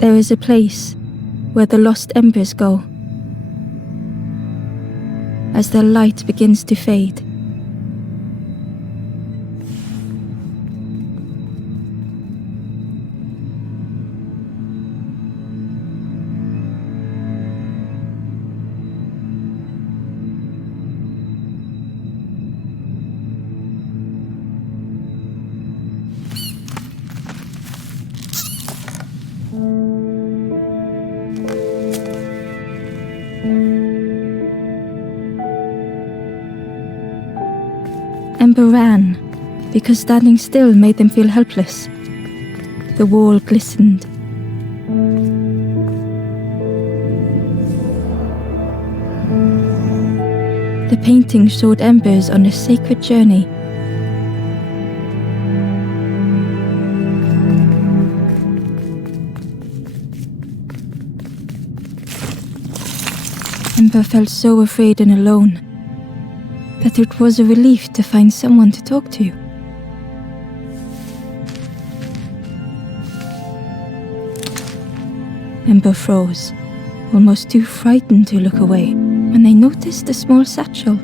There is a place where the lost embers go as their light begins to fade. Ember ran, because standing still made them feel helpless. The wall glistened. The painting showed embers on a sacred journey. Ember felt so afraid and alone that it was a relief to find someone to talk to. Ember froze, almost too frightened to look away, when they noticed a small satchel.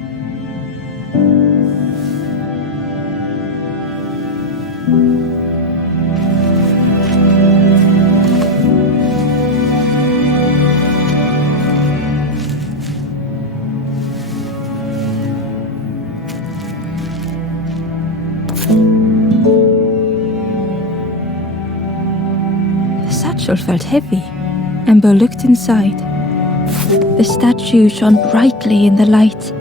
The satchel felt heavy. Ember looked inside. The statue shone brightly in the light.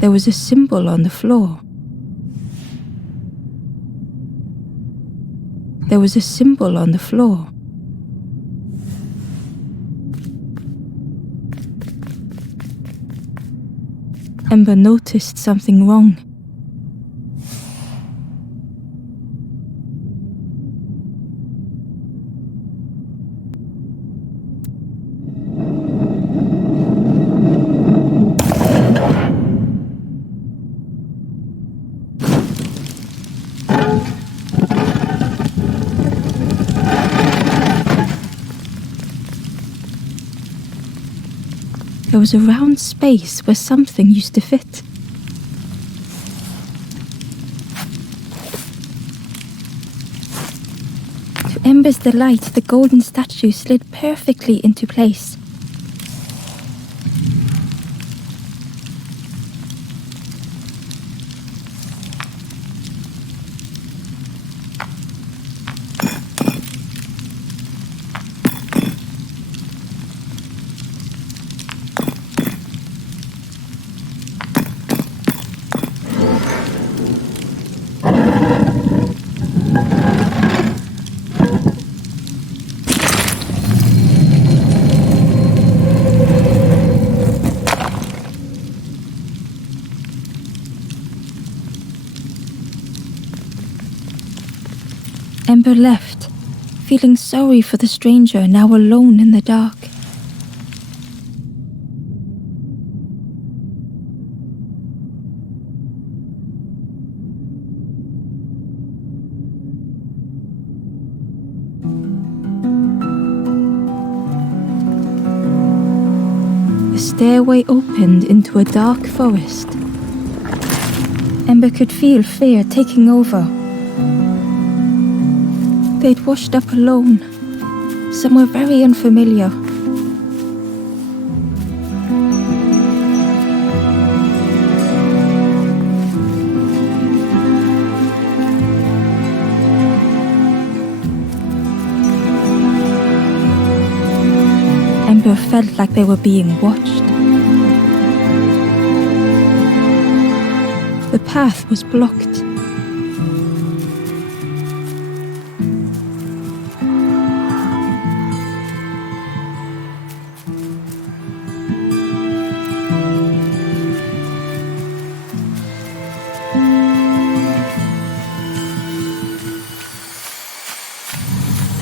There was a symbol on the floor. There was a symbol on the floor. Ember noticed something wrong. There was a round space where something used to fit. To Ember's delight, the golden statue slid perfectly into place. Ember left, feeling sorry for the stranger now alone in the dark. The stairway opened into a dark forest. Ember could feel fear taking over. They'd washed up alone, somewhere very unfamiliar. Ember felt like they were being watched. The path was blocked.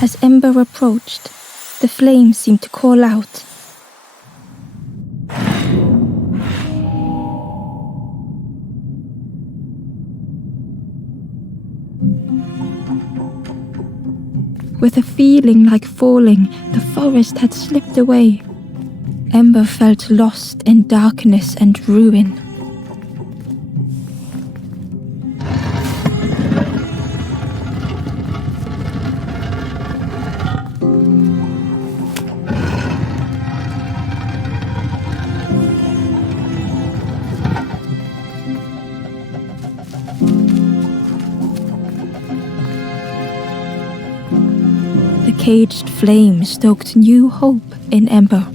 As Ember approached, the flames seemed to call out. With a feeling like falling, the forest had slipped away. Ember felt lost in darkness and ruin. The caged flame stoked new hope in Ember.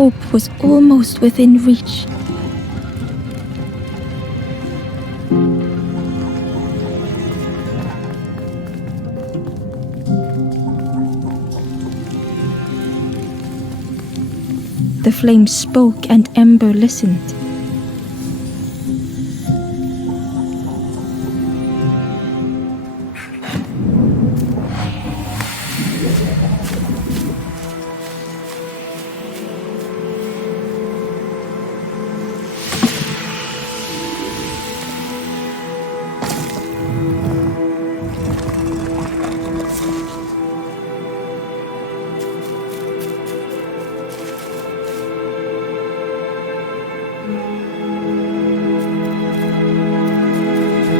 Hope was almost within reach. The flame spoke and Ember listened.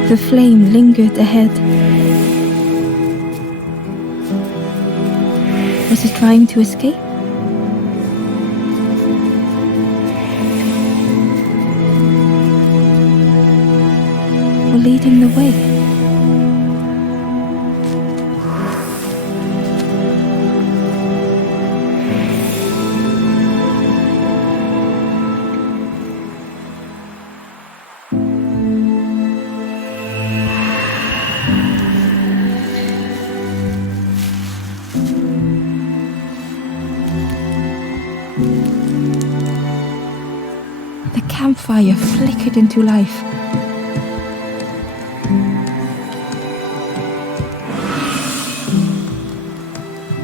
The flame lingered ahead. Was it trying to escape? Or leading the way? The campfire flickered into life.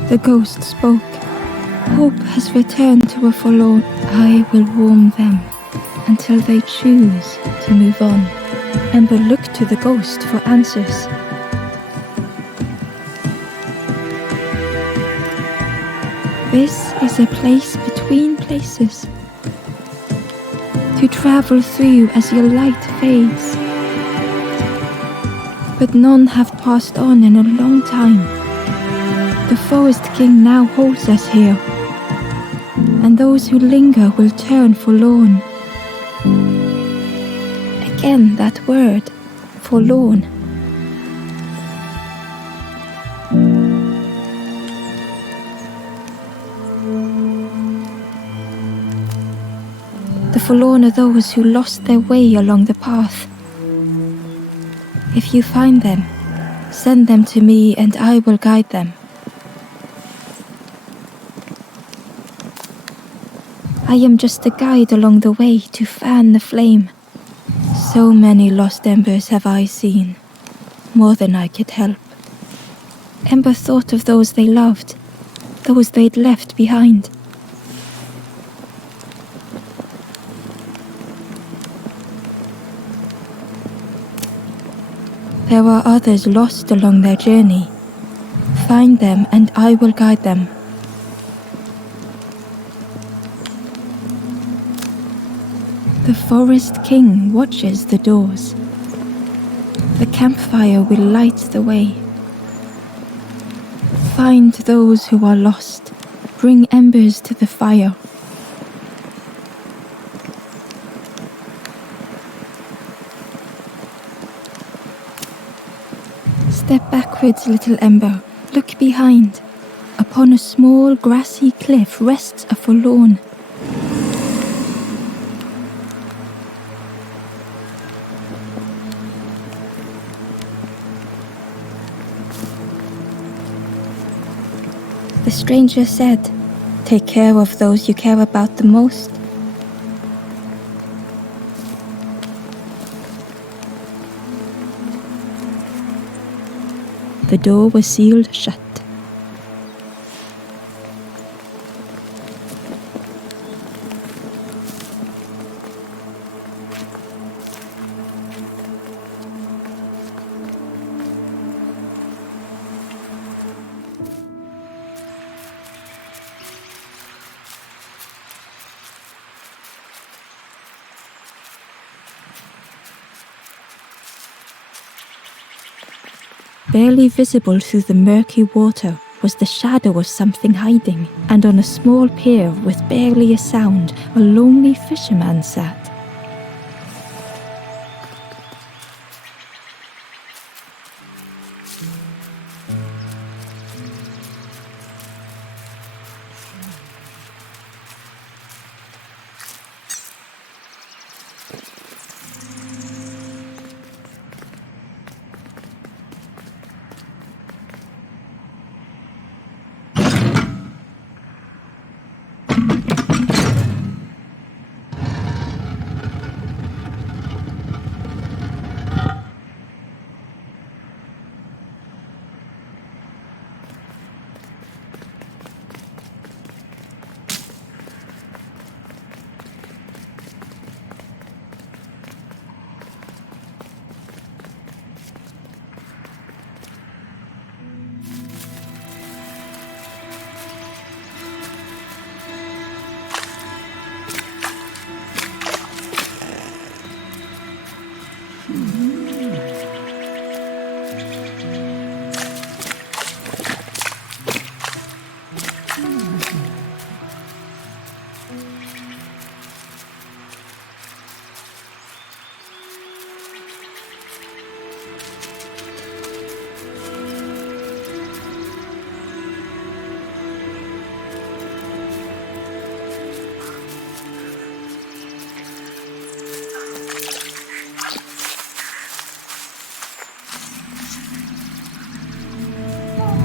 The ghost spoke. Hope has returned to a forlorn. I will warm them until they choose to move on. Ember looked to the ghost for answers. This is a place between places to travel through as your light fades. But none have passed on in a long time. The Forest King now holds us here, and those who linger will turn forlorn. Again that word, forlorn. The forlorn are those who lost their way along the path. If you find them, send them to me and I will guide them. I am just a guide along the way to fan the flame. So many lost embers have I seen, more than I could help. Ember thought of those they loved, those they'd left behind. There are others lost along their journey. Find them and I will guide them. The Forest King watches the doors. The campfire will light the way. Find those who are lost. Bring embers to the fire. Step backwards, little Ember. Look behind. Upon a small grassy cliff rests a forlorn. The stranger said, "Take care of those you care about the most." The door was sealed shut. Barely visible through the murky water was the shadow of something hiding, and on a small pier with barely a sound, a lonely fisherman sat.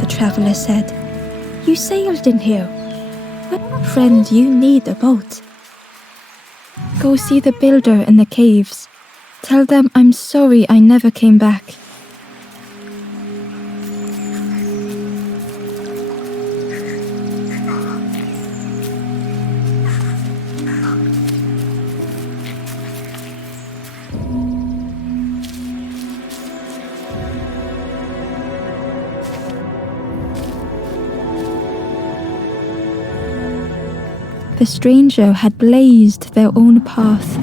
The traveller said, "You sailed in here. Well, friend, you need a boat. Go see the builder in the caves. Tell them I'm sorry I never came back." The stranger had blazed their own path,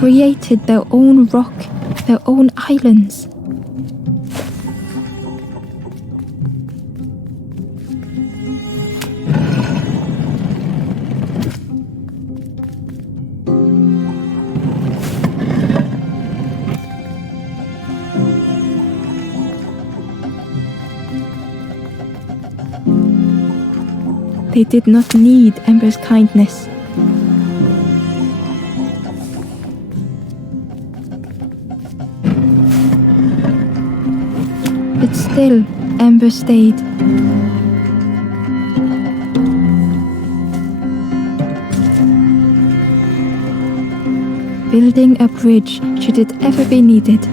created their own rock, their own islands. They did not need Ember's kindness. But still, Ember stayed. Building a bridge should it ever be needed.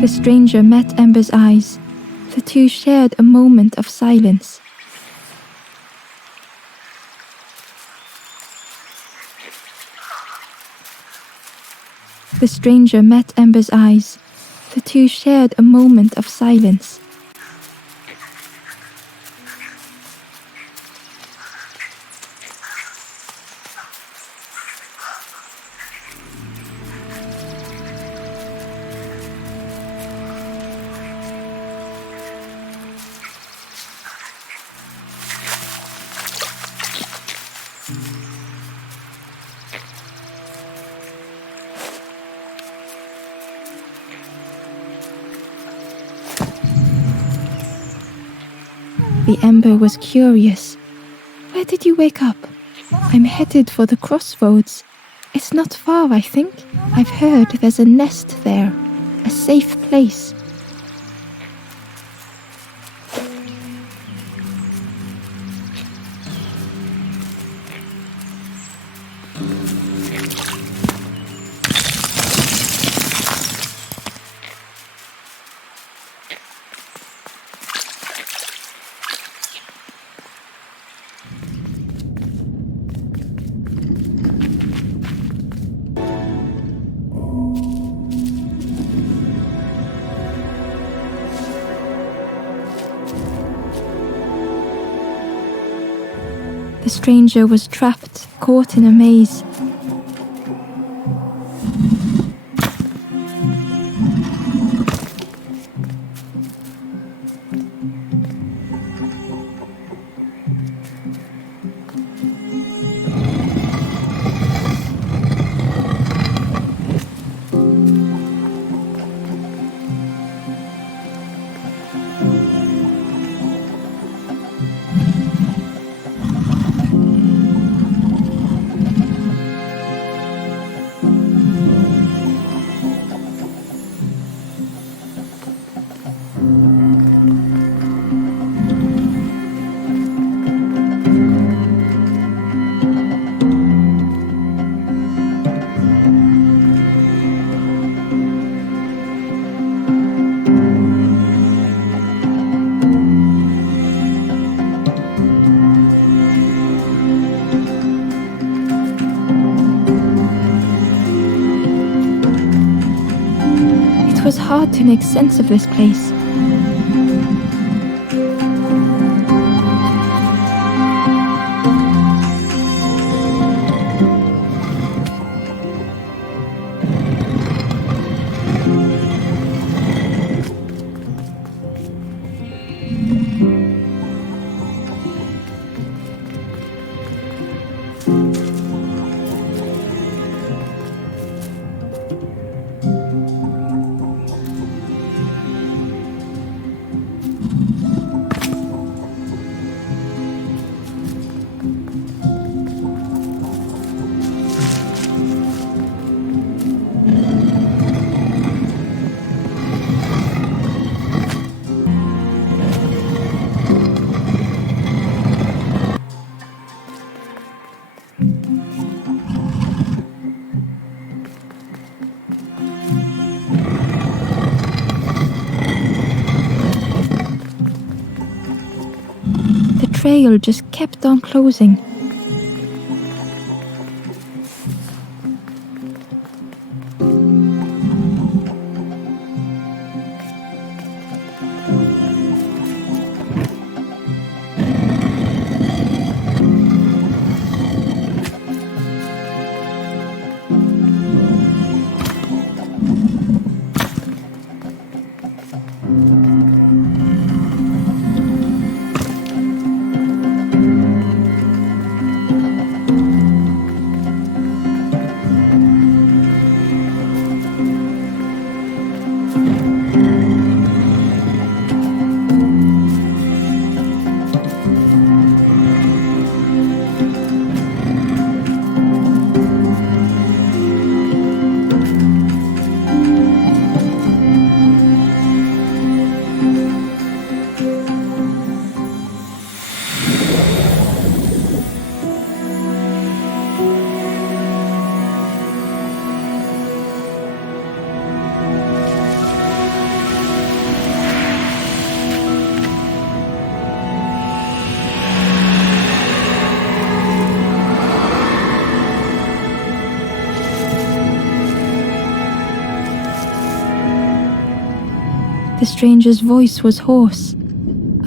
The stranger met Ember's eyes. The two shared a moment of silence. The stranger met Ember's eyes. The two shared a moment of silence. The Ember was curious. "Where did you wake up?" "I'm headed for the crossroads. It's not far, I think. I've heard there's a nest there, a safe place." The stranger was trapped, caught in a maze. It was hard to make sense of this place. The trail just kept on closing. The stranger's voice was hoarse.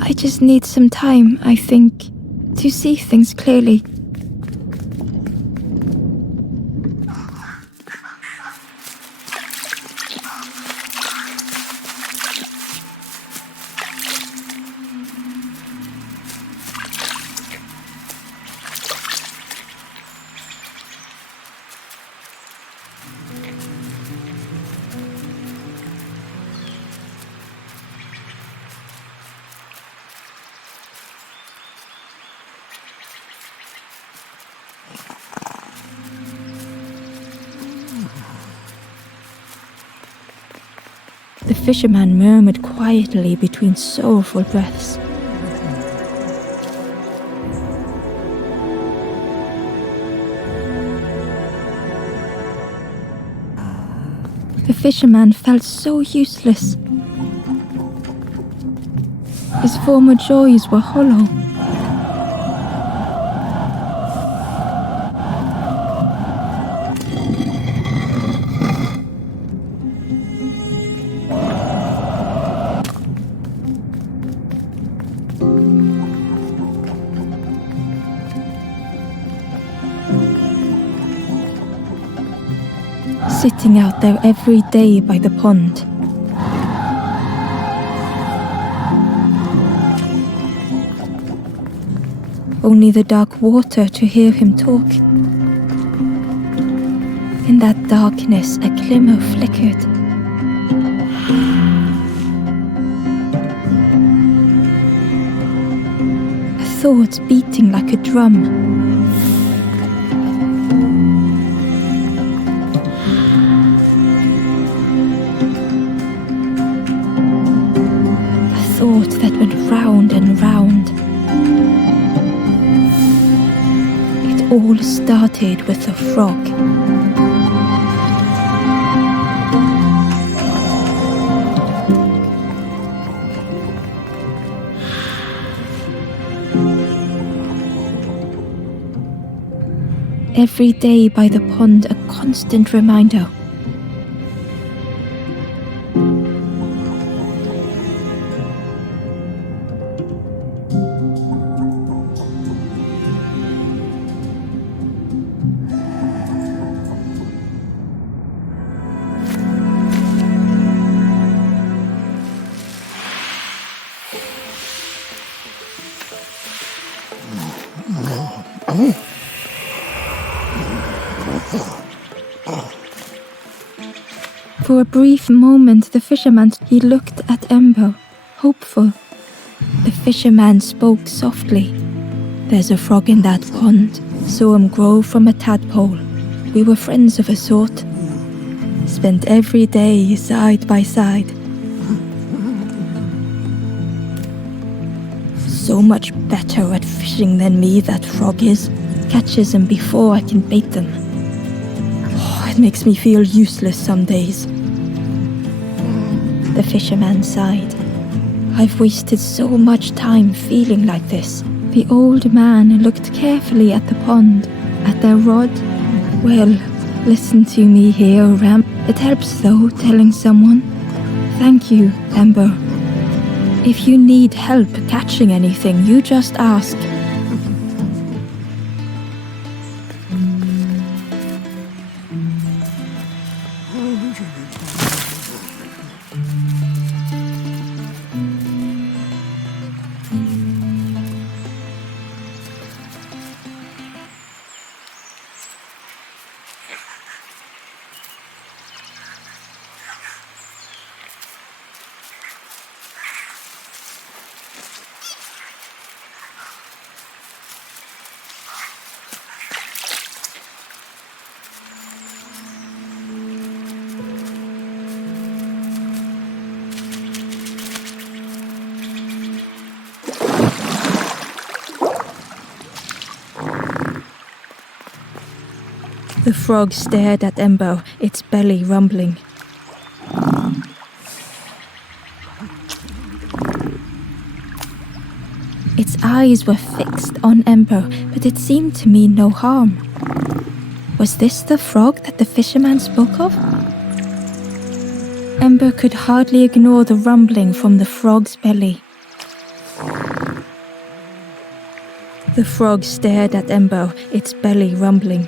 I just need some time, I think, to see things clearly. The fisherman murmured quietly between sorrowful breaths. The fisherman felt so useless. His former joys were hollow. Sitting out there every day by the pond. Only the dark water to hear him talk. In that darkness, a glimmer flickered. A thought beating like a drum. Thought that went round and round. It all started with a frog. Every day by the pond, a constant reminder. For a brief moment, the fisherman, he looked at Ember, hopeful. The fisherman spoke softly. There's a frog in that pond. Saw him grow from a tadpole. We were friends of a sort. Spent every day side by side. So much better at fishing than me, that frog is. Catches them before I can bait them. Oh, it makes me feel useless some days. The fisherman sighed. I've wasted so much time feeling like this. The old man looked carefully at the pond, at their rod. Well, listen to me here, Ram. It helps though, telling someone. Thank you, Ember. If you need help catching anything, you just ask. The frog stared at Ember, its belly rumbling. Its eyes were fixed on Ember, but it seemed to mean no harm. Was this the frog that the fisherman spoke of? Ember could hardly ignore the rumbling from the frog's belly. The frog stared at Ember, its belly rumbling.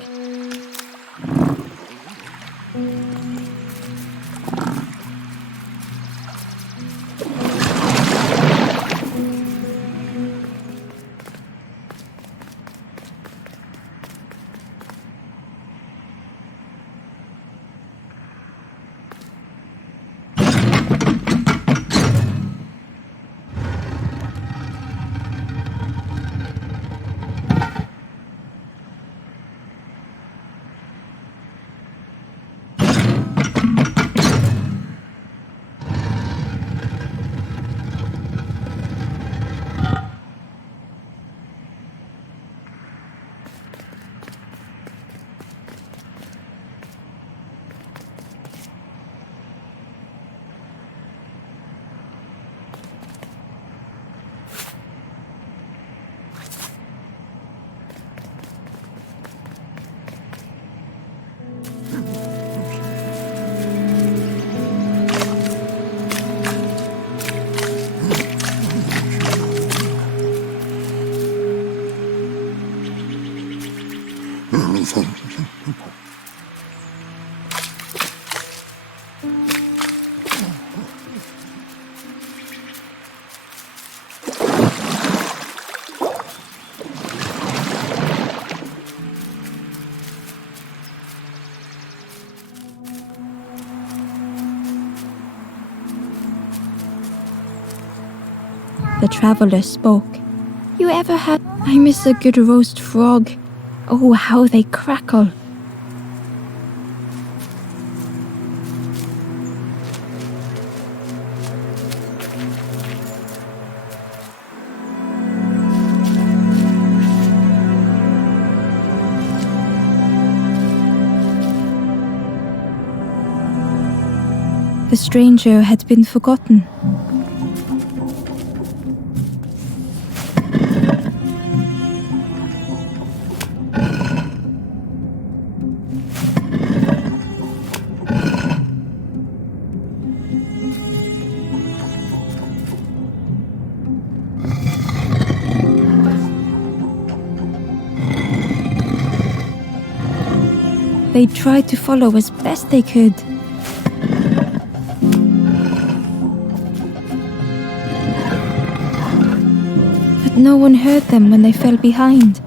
The traveller spoke. "You ever had... I miss a good roast frog. Oh, how they crackle." The stranger had been forgotten. They tried to follow as best they could. But no one heard them when they fell behind.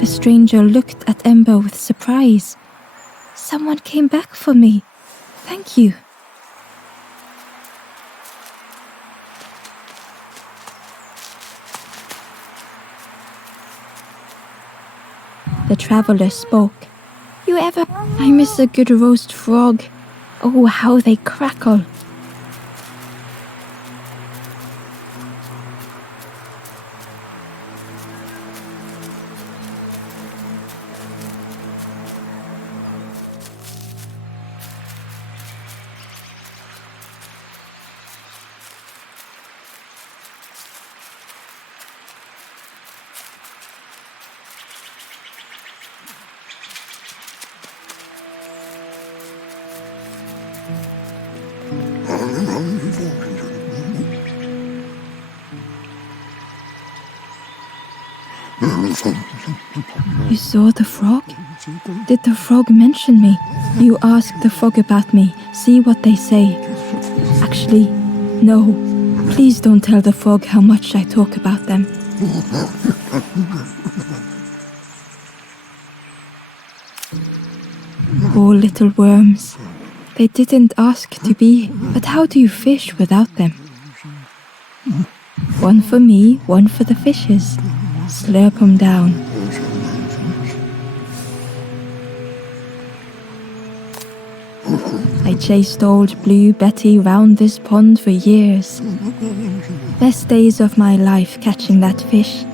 The stranger looked at Ember with surprise. "Someone came back for me. Thank you." The traveller spoke. You ever... I miss a good roast frog. Oh, how they crackle. You saw the frog? Did the frog mention me? You ask the frog about me, see what they say. Actually, no. Please don't tell the frog how much I talk about them. Poor little worms. They didn't ask to be, but how do you fish without them? One for me, one for the fishes. Slurp 'em down. I chased old Blue Betty round this pond for years. Best days of my life catching that fish.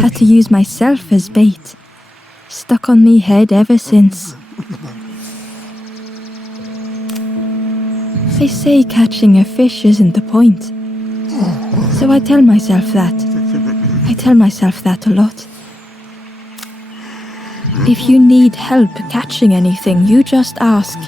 Had to use myself as bait. Stuck on me head ever since. They say catching a fish isn't the point. So I tell myself that. I tell myself that a lot. If you need help catching anything, you just ask.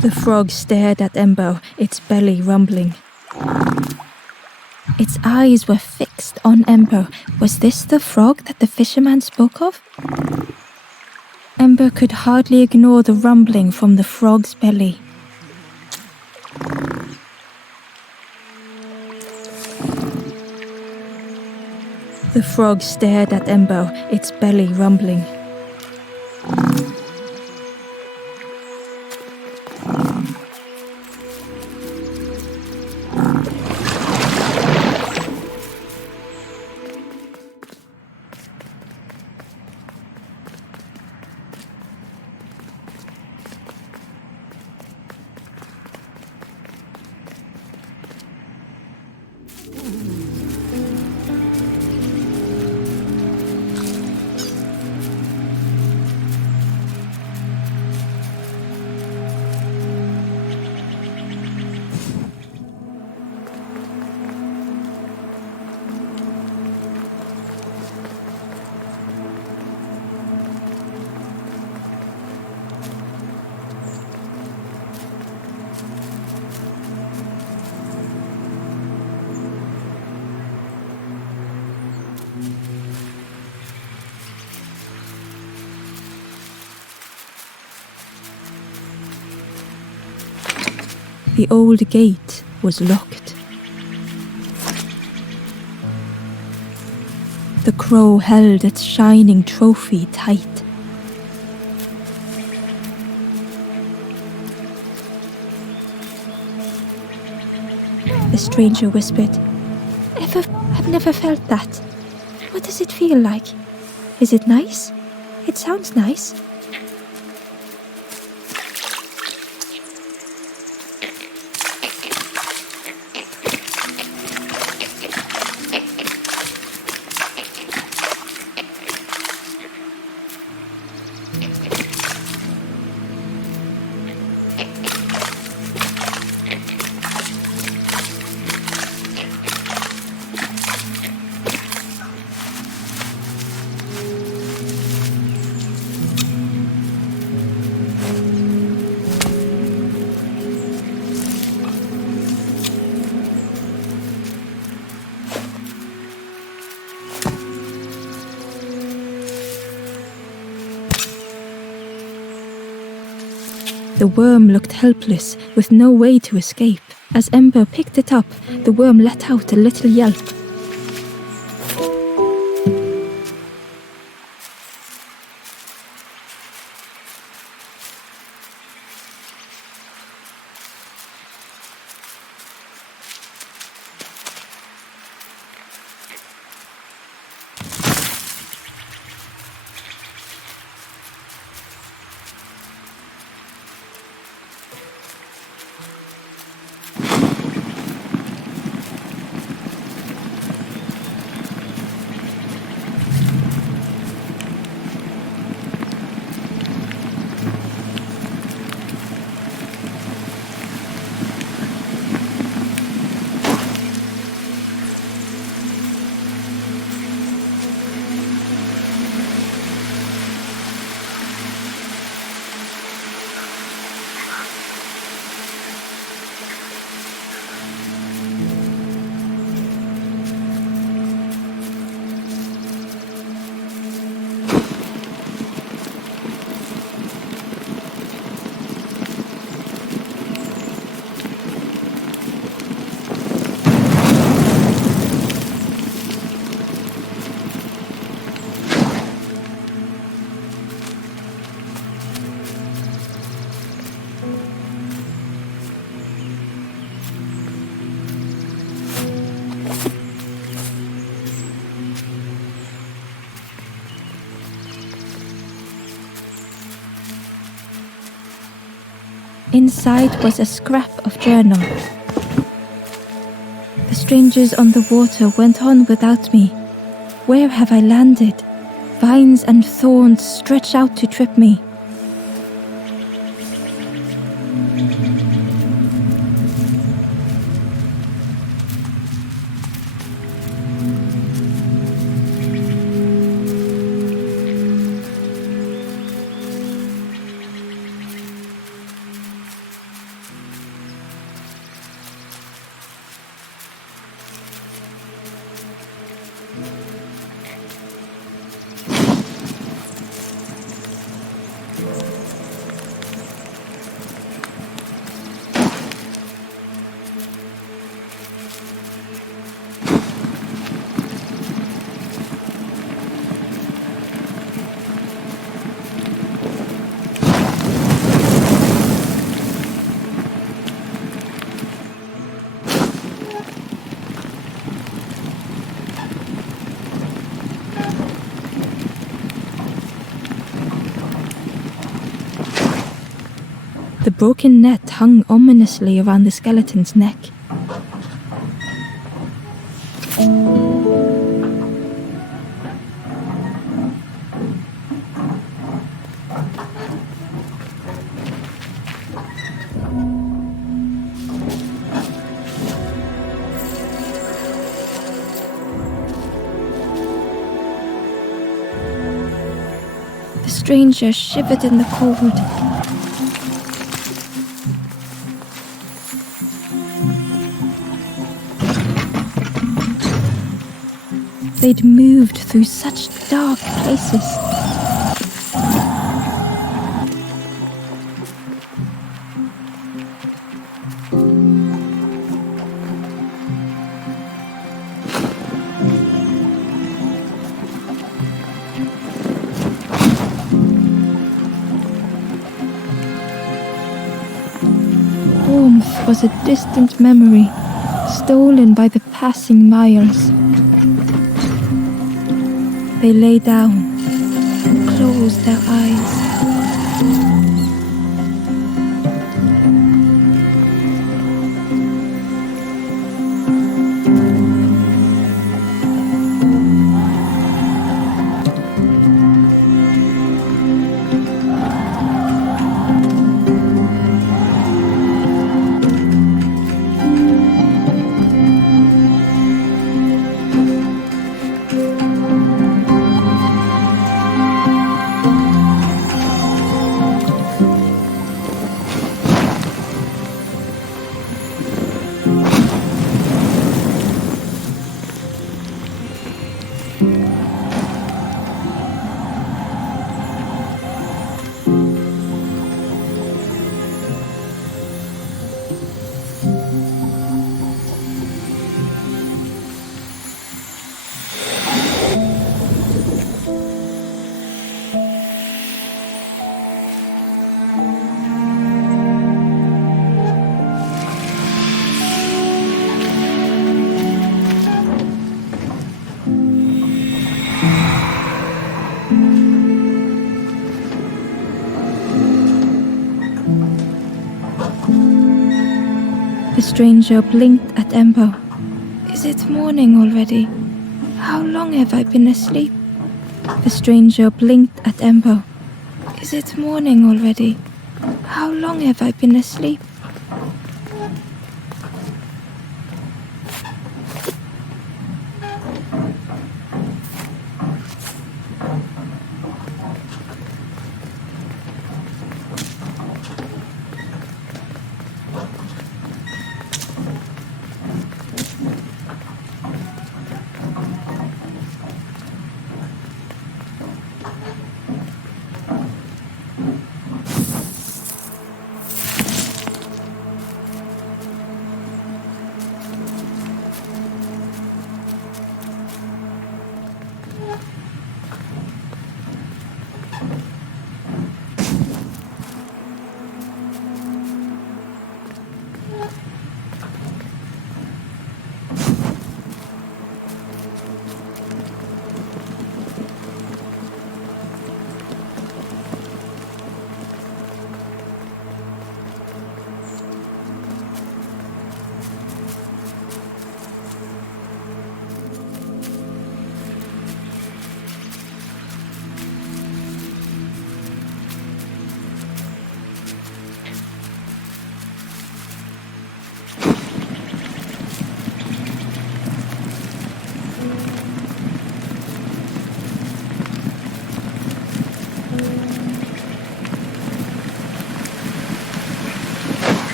The frog stared at Ember, its belly rumbling. Its eyes were fixed on Ember. Was this the frog that the fisherman spoke of? Ember could hardly ignore the rumbling from the frog's belly. The frog stared at Ember, its belly rumbling. The old gate was locked. The crow held its shining trophy tight. The stranger whispered, I've never felt that. What does it feel like? Is it nice? It sounds nice. The worm looked helpless, with no way to escape. As Ember picked it up, the worm let out a little yelp. Inside was a scrap of journal. The strangers on the water went on without me. Where have I landed? Vines and thorns stretch out to trip me. The broken net hung ominously around the skeleton's neck. The stranger shivered in the cold. They'd moved through such dark places. Warmth was a distant memory, stolen by the passing miles. They lay down, close their eyes. The stranger blinked at Ember. Is it morning already? How long have I been asleep? The stranger blinked at Ember. Is it morning already? How long have I been asleep?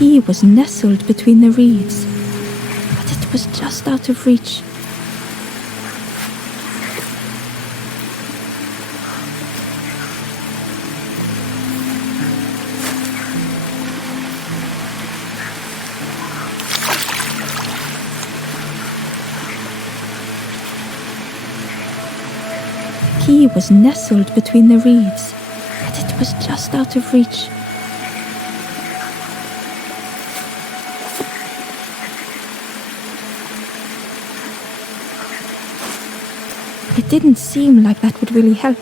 He was nestled between the reeds, but it was just out of reach. He was nestled between the reeds, but it was just out of reach. It didn't seem like that would really help.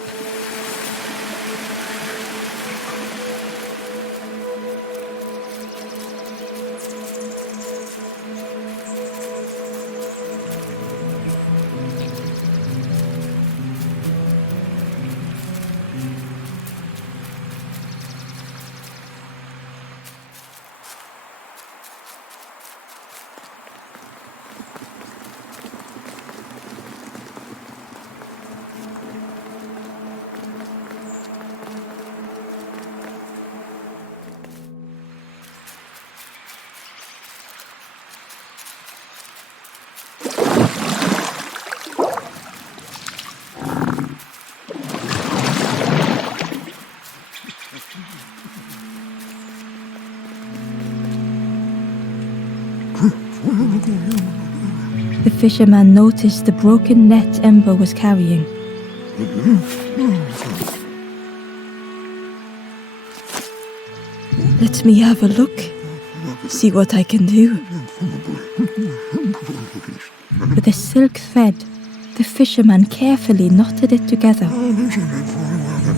The fisherman noticed the broken net Ember was carrying. Let me have a look. See what I can do. With a silk thread, the fisherman carefully knotted it together.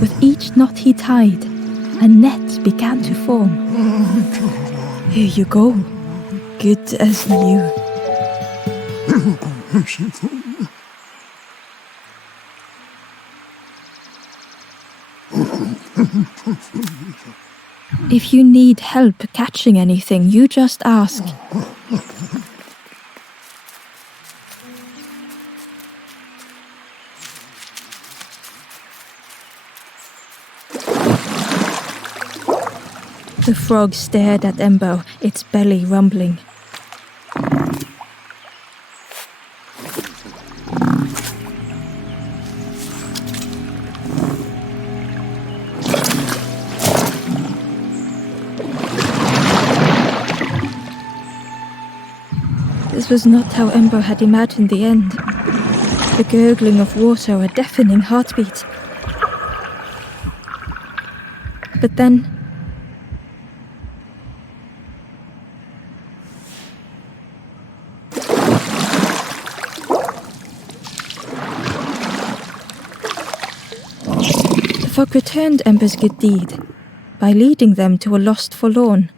With each knot he tied, a net began to form. Here you go. Good as new. If you need help catching anything, you just ask. The frog stared at Ember, its belly rumbling. This was not how Ember had imagined the end. The gurgling of water, a deafening heartbeat. But then... the frog returned Ember's good deed by leading them to a lost forlorn.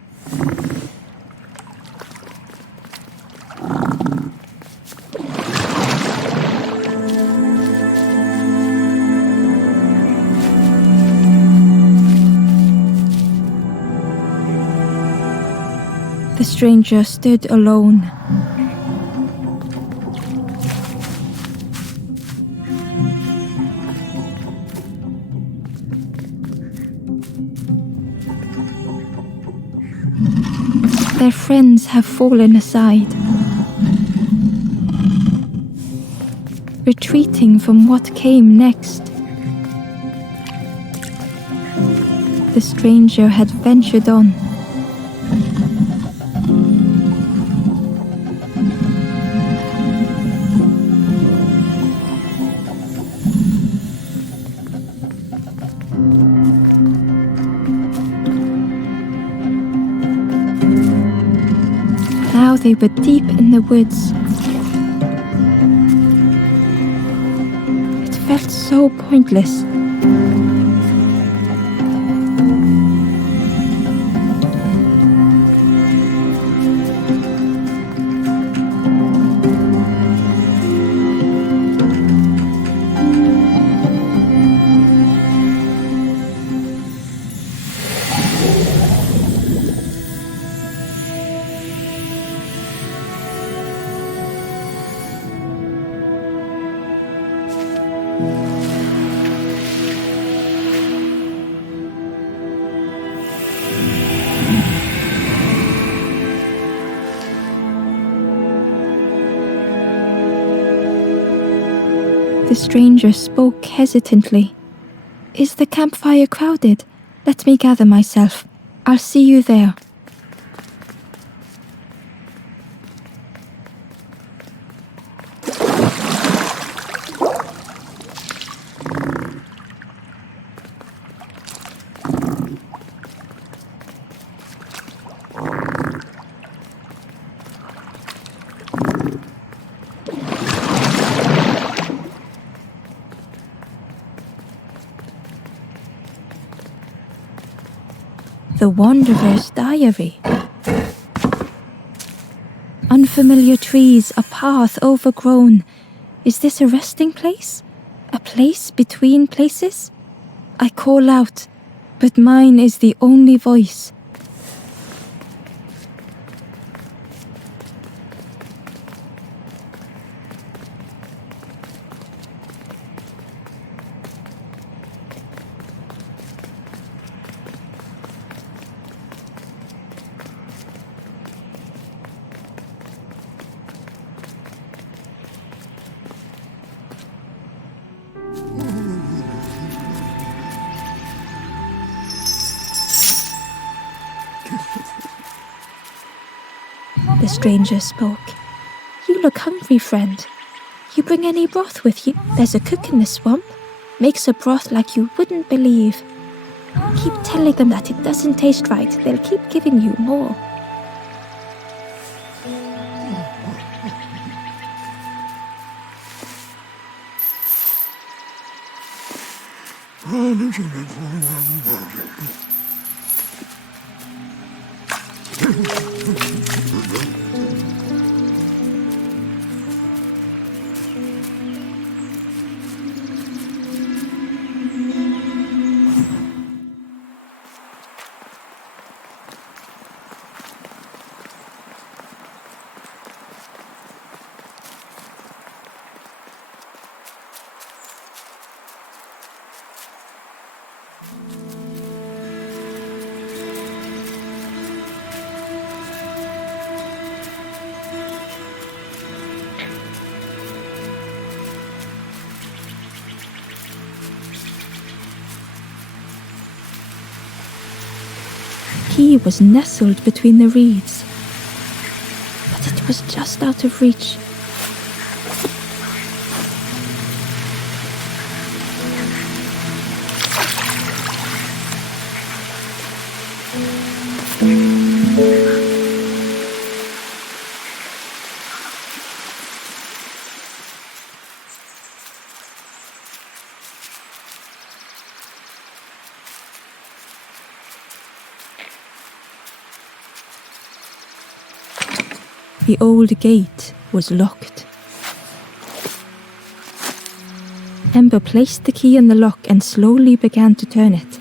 The stranger stood alone. Their friends have fallen aside, retreating from what came next. The stranger had ventured on. Now they were deep in the woods. It felt so pointless. The stranger spoke hesitantly. Is the campfire crowded? Let me gather myself. I'll see you there. The Wanderer's Diary. Unfamiliar trees, a path overgrown. Is this a resting place? A place between places? I call out, but mine is the only voice. The stranger spoke. You look hungry, friend. You bring any broth with you? There's a cook in the swamp. Makes a broth like you wouldn't believe. Keep telling them that it doesn't taste right. They'll keep giving you more. He was nestled between the reeds, but it was just out of reach. The old gate was locked. Ember placed the key in the lock and slowly began to turn it.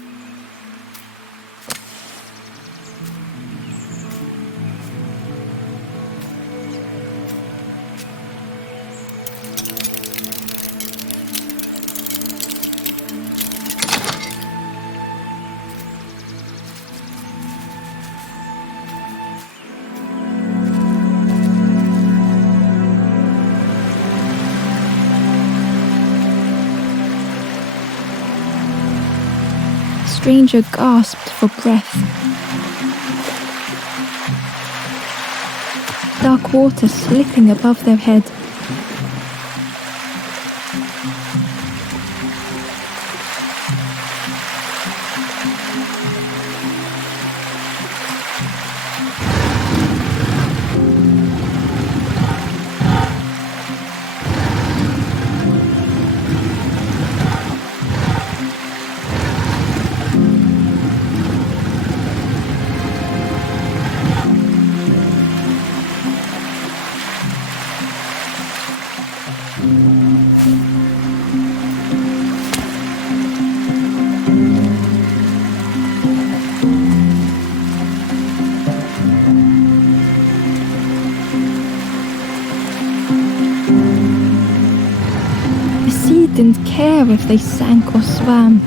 The stranger gasped for breath. Dark water slipping above their head. Didn't care if they sank or swam.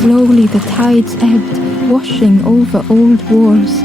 Slowly the tides ebbed, washing over old walls.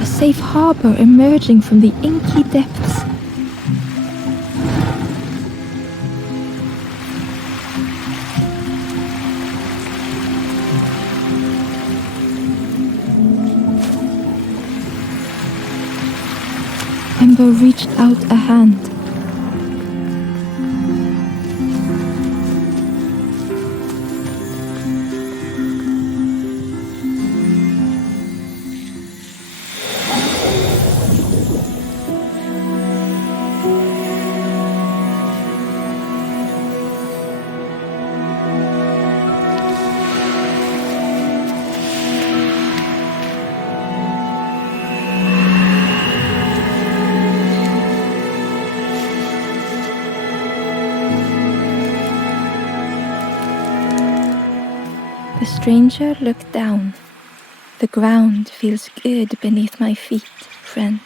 A safe harbour emerging from the inky depths. Ember reached out a hand. The stranger looked down. The ground feels good beneath my feet. friend.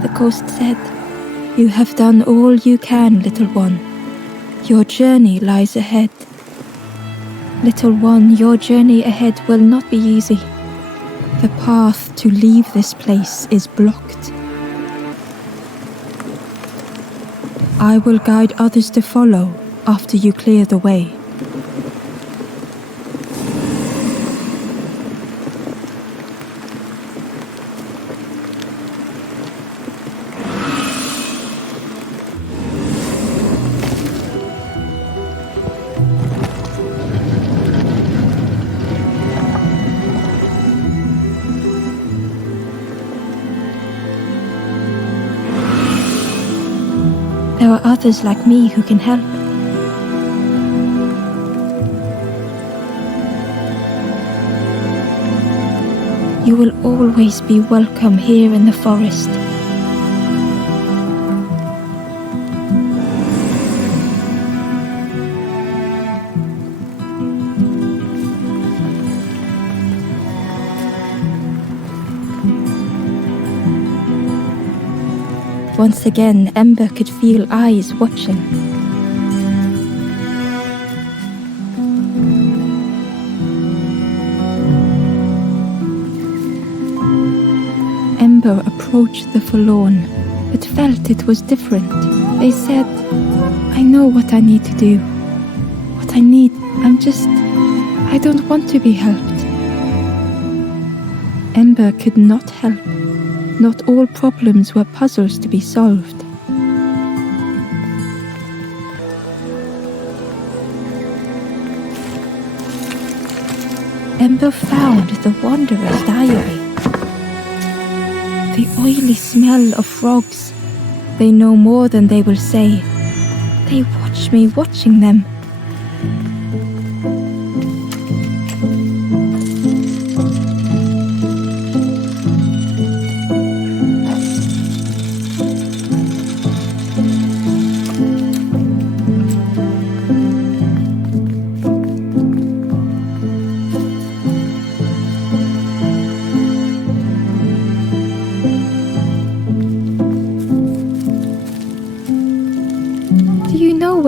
The ghost said, "You have done all you can, little one. Your journey lies ahead. Little one, your journey ahead will not be easy. The path to leave this place is blocked. I will guide others to follow after you clear the way." There are others like me who can help. You will always be welcome here in the forest. Once again, Ember could feel eyes watching. Ember approached the forlorn, but felt it was different. They said, "I know what I need to do. What I need, I don't want to be helped." Ember could not help. Not all problems were puzzles to be solved. Ember found the Wanderer's diary. The oily smell of frogs. They know more than they will say. They watch me watching them.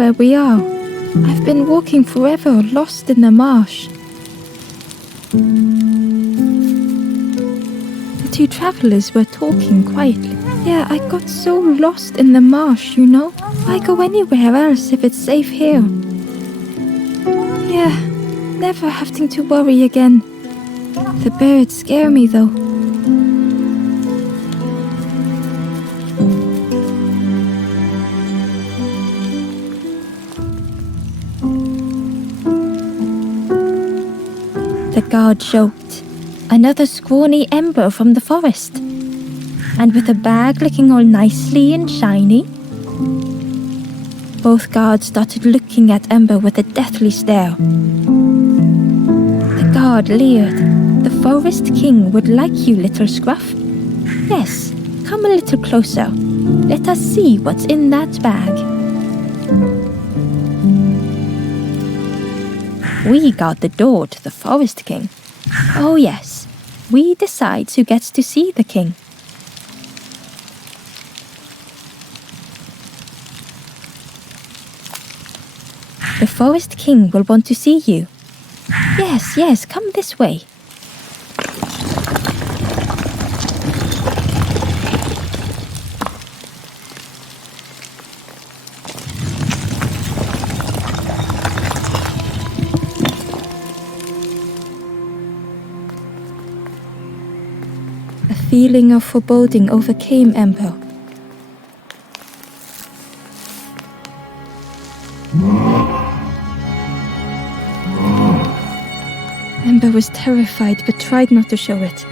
Where we are. I've been walking forever, lost in the marsh. The two travelers were talking quietly. Yeah, I got so lost in the marsh, you know. Why go anywhere else if it's safe here? Yeah, never having to worry again. The birds scare me though. The guard joked. Another scrawny Ember from the forest. And with a bag looking all nicely and shiny. Both guards started looking at Ember with a deathly stare. The guard leered. "The forest king would like you, little scruff. Yes, come a little closer. Let us see what's in that bag." We guard the door to the Forest King. Oh yes, we decide who gets to see the king. The Forest King will want to see you. Yes, come this way. A feeling of foreboding overcame Ember. Ember was terrified but tried not to show it.